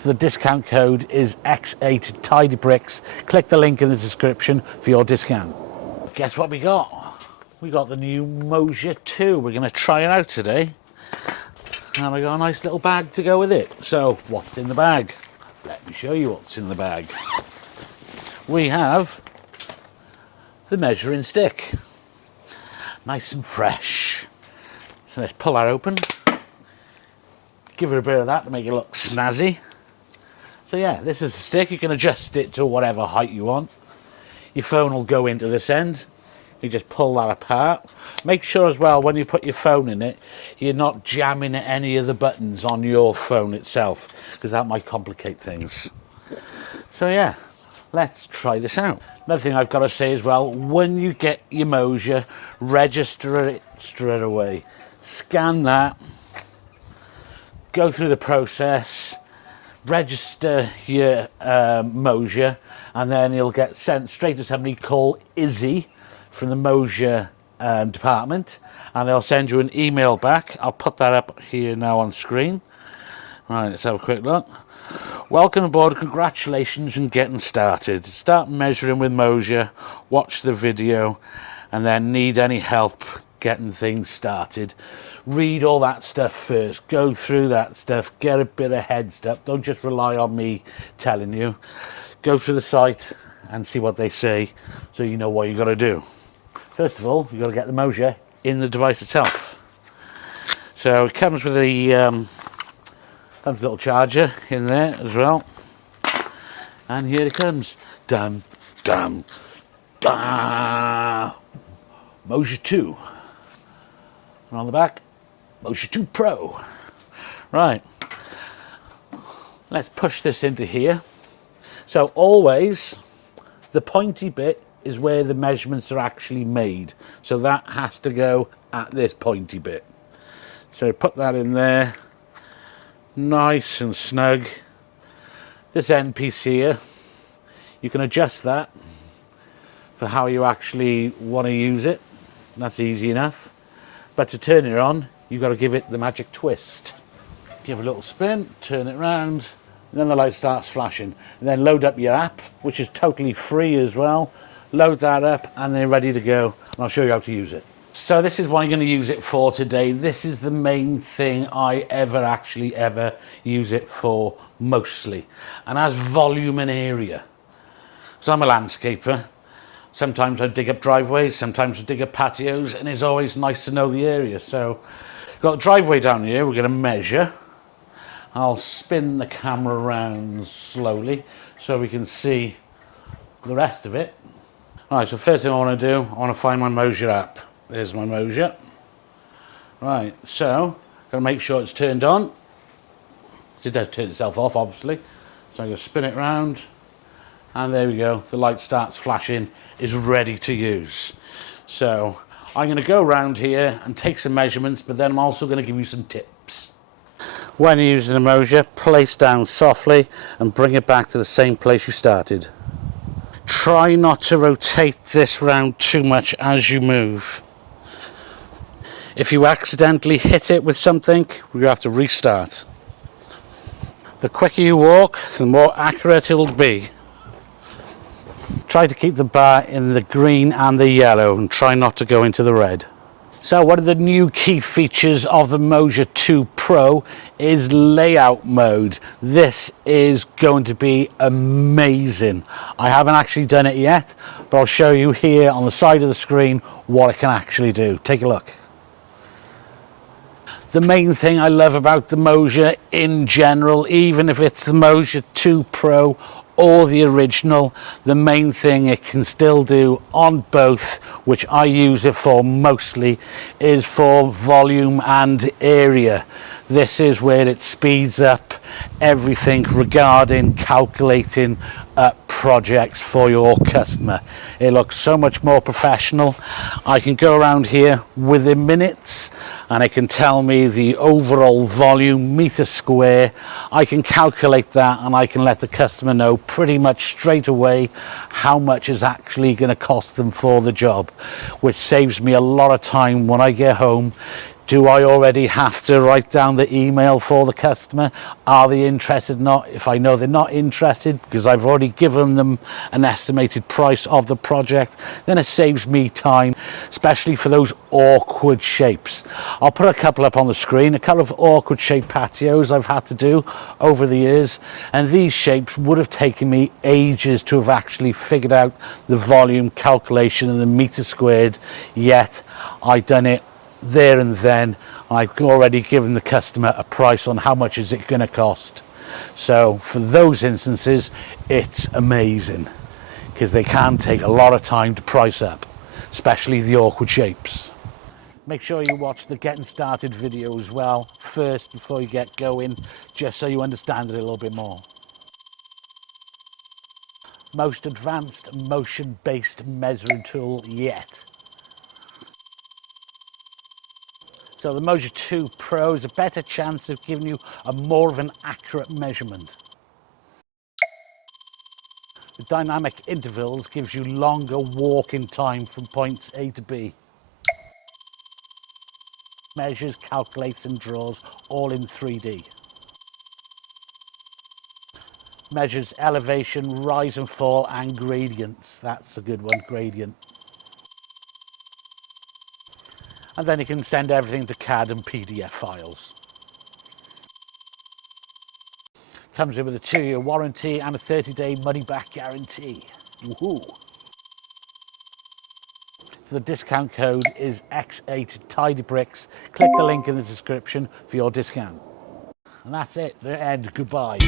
So the discount code is X8 Tidy Bricks. Click the link in the description for your discount. Guess what we got? We got the new Moasure 2. We're going to try it out today. And I got a nice little bag to go with it. So what's in the bag? Let me show you what's in the bag. We have the measuring stick. Nice and fresh. So let's pull that open. Give it a bit of that to make it look snazzy. So yeah, this is the stick. You can adjust it to whatever height you want. Your phone will go into this end. You just pull that apart. Make sure as well when you put your phone in it, you're not jamming any of the buttons on your phone itself, because that might complicate things. So yeah, let's try this out. Another thing I've got to say as well, when you get your Moasure, register it straight away. Scan that, go through the process, register your Moasure, and then you'll get sent straight to somebody called Izzy from the Moasure department, and they'll send you an email back. I'll put that up here now on screen. Right, let's have a quick look. Welcome aboard, congratulations on getting started. Start measuring with Moasure, watch the video, and then need any help getting things started. Read all that stuff first, go through that stuff, get a bit of head stuff. Don't just rely on me telling you. Go through the site and see what they say so you know what you got to do. First of all, you've got to get the Moasure in the device itself. So it comes with a little charger in there as well. And here it comes. Dum, dum, da. Moasure 2. And on the back, Moasure 2 Pro. Right. Let's push this into here. So always, the pointy bit is where the measurements are actually made. So that has to go at this pointy bit. So put that in there, nice and snug. This end piece here, you can adjust that for how you actually want to use it. That's easy enough. But to turn it on, you've got to give it the magic twist. Give it a little spin, turn it round, and then the light starts flashing. And then load up your app, which is totally free as well. Load that up and they're ready to go, and I'll show you how to use it. So this is what I'm going to use it for today. This is the main thing I ever use it for mostly, and that's volume and area. So I'm a landscaper. Sometimes I dig up driveways, sometimes I dig up patios, and it's always nice to know the area. So got a driveway down here, we're going to measure. I'll spin the camera around slowly so we can see the rest of it. Right, so first thing I want to do, I want to find my Moasure app. There's my Moasure. Right, so got to make sure it's turned on. It does turn itself off, obviously. So I'm going to spin it round, and there we go. The light starts flashing, is ready to use. So I'm going to go around here and take some measurements, but then I'm also going to give you some tips. When you're using a Moasure, place down softly and bring it back to the same place you started. Try not to rotate this round too much as you move. If you accidentally hit it with something, you have to restart. The quicker you walk, the more accurate it will be. Try to keep the bar in the green and the yellow and try not to go into the red. So one of the new key features of the Moasure 2 Pro is layout mode. This is going to be amazing. I haven't actually done it yet, but I'll show you here on the side of the screen what it can actually do. Take a look. The main thing I love about the Moasure in general, even if it's the Moasure 2 Pro or the original, the main thing it can still do on both, which I use it for mostly, is for volume and area. This is where it speeds up everything regarding calculating projects for your customer. It looks so much more professional. I can go around here within minutes and it can tell me the overall volume meter square. I can calculate that and I can let the customer know pretty much straight away how much is actually going to cost them for the job, which saves me a lot of time when I get home Do I already have to write down the email for the customer? Are they interested? Not if I know they're not interested, because I've already given them an estimated price of the project, then it saves me time, especially for those awkward shapes. I'll put a couple up on the screen, a couple of awkward shaped patios I've had to do over the years, and these shapes would have taken me ages to have actually figured out the volume calculation and the meter squared, yet I done it there and then. I've already given the customer a price on how much is it going to cost. So for those instances, it's amazing, because they can take a lot of time to price up, especially the awkward shapes. Make sure you watch the getting started video as well first before you get going, just so you understand it a little bit more. Most advanced motion based measuring tool yet. So the Moasure 2 Pro is a better chance of giving you more of an accurate measurement. The dynamic intervals gives you longer walking time from points A to B. Measures, calculates and draws all in 3D. Measures elevation, rise and fall and gradients. That's a good one, gradient. And then you can send everything to CAD and PDF files. Comes in with a 2-year warranty and a 30-day money-back guarantee. Woohoo! So the discount code is X8 Tidy Bricks. Click the link in the description for your discount. And that's it, the end, goodbye.